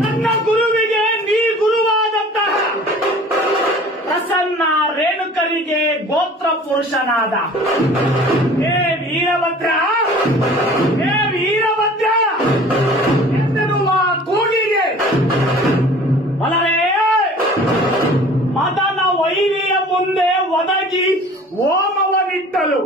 ನನ್ನ ಗುರುವಿಗೆ ನೀ ಗುರುವಾದಂತಹ ಪ್ರಸನ್ನ ರೇಣುಕರಿಗೆ ಗೋತ್ರ ಪುರುಷನಾದ ಹೇ ವೀರಭದ್ರ, ಹೇ ವೀರಭದ್ರ ಎನ್ನುವ ಕೂಗಿಗೆ ಮಲರೇ ಮದನ ವೈರಿಯ ಮುಂದೆ ಒದಗಿ ಹೋಮವನಿಟ್ಟಲು